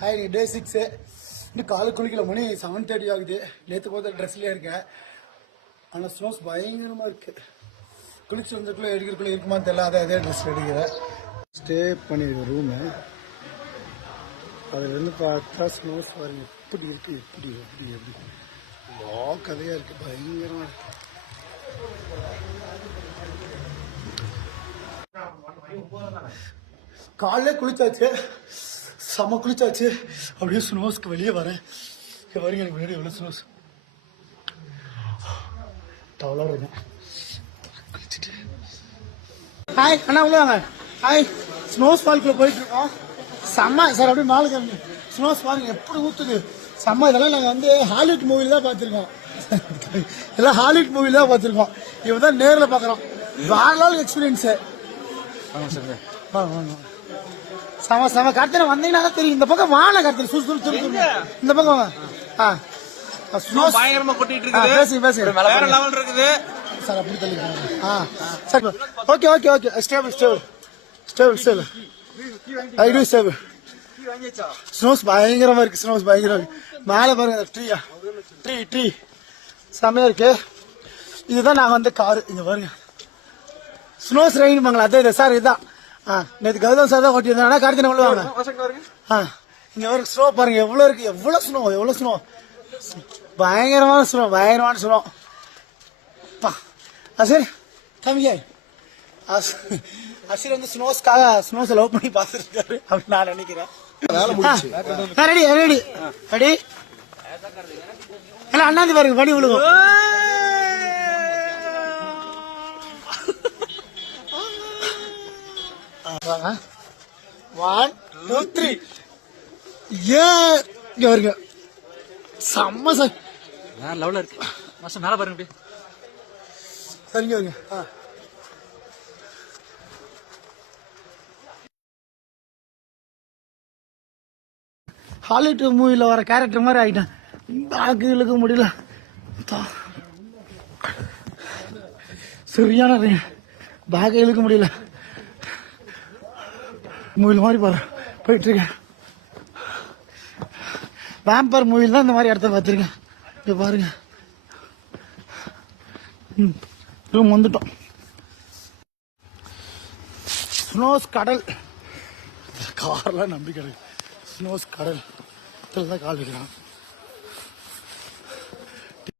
Hi டே 6 இன்னும் காலை குளிக்கல மணி 7:30 ஆகுது. நேற்று போத ட்ரெஸ்லேயே இருக்கேன். ஆனால் ஸ்னோஸ் பயங்கரமாக இருக்குது. குளிச்சு வந்துக்குள்ளே எடுக்கிறக்குள்ளே இருக்குமான்னு தெரியல. அதே ட்ரெஸ் எடுக்கிறேன். ஸ்டே பண்ணிடுவேன் ரூமு. அதுலேருந்து பார்த்தா ஸ்னோஸ் பாருங்க எப்படி இருக்குது, எப்படி கதையாக இருக்குது, பயங்கரமாக இருக்குது. காலைல குளிச்சாச்சு, செம குளிச்சாச்சு. அப்படியே ஸ்னோஸ்க்கு வெளியே வரேன். பாருங்க எனக்கு முன்னாடி எவ்வளோ ஸ்னோஸ் டவலாக இருக்கேன். குளிச்சுட்டு ஹாய் அண்ணா உள்ள வாங்க. ஹாய், ஸ்னோஸ் ஃபால்குள்ளே போயிட்டு இருக்கோம். செம்ம சார். அப்படியே மேலே கிளம்பி ஸ்னோஸ் பாருங்க எப்படி ஊற்றுது. செம்ம. இதெல்லாம் நாங்கள் வந்து ஹாலிவுட் மூவில தான் பார்த்துருக்கோம். இதெல்லாம் ஹாலிவுட் மூவில தான் பார்த்துருக்கோம். இப்போ தான் நேரில் பார்க்குறோம். வேற நாள் எக்ஸ்பீரியன்ஸு. வாங்க செம செம. கருத்தனை வந்தீங்கன்னா தான் தெரியும். இந்த பக்கம் வாங்க கருத்தனை சுறு இந்த பக்கம் வாங்க. பயங்கரமா கொட்டிட்டு இருக்குது. பேசுங்க வேற லெவல் இருக்குது சார். அப்படி தள்ளிக்கலாம். சரி ஓகே ஓகே ஓகே. ஸ்டேபிள் ஐ டூ ஸ்டேபிள். ஸ்னோஸ் பயங்கரமா இருக்கு. ஸ்னோஸ் பயங்கரமா இருக்கு. மேலே பாருங்க ட்ரீ செமையா இருக்கு. இதுதான் நாங்கள் வந்து காரு. இங்க பாருங்க ஸ்னோஸ் ரெயின் பாங்களா. அதே சார் இதுதான். நேற்று கௌதம் சார் தான் ஓட்டியிருந்தாங்க. கார்த்தினை விழுவாங்க. இங்க ஒரு ஸ்னோ பாருங்க எவ்வளவு இருக்கு. எவ்வளவு ஸ்னோ பயங்கரமான ஸ்னோ. சரி தம்பியா அசிர் வந்து ஸ்னோஸை லவ் பண்ணி பார்த்துருக்காரு அப்படின்னு நான் நினைக்கிறேன். ரெடி அண்ணாந்தி பாருங்க பனி விழுகும். 1 2 3 இங்க வருங்க. செம்ம சார். வேற லெவல்ல இருக்கு. மாஸ்டர் மேல பாருங்க அப்படியே. சரிங்க வருங்க. ஹாலிவுட் மூவில வர கேரக்டர் மாதிரி ஆயிட்டேன். பேக் இழுக்க முடியல. சரியான பேக் இழுக்க முடியல. மூவில மாதிரி பாரு போயிட்டு இருக்கேன். வேம்பர் மூவில தான் இந்த மாதிரி இடத்த பார்த்துருக்கேன். இங்க பாருங்க. ரூம் வந்துட்டோம். ஸ்னோஸ் கடல். கார்லாம் நம்பி கிடையாது. ஸ்னோஸ் கடல் தான் கால் வைக்கிறான்.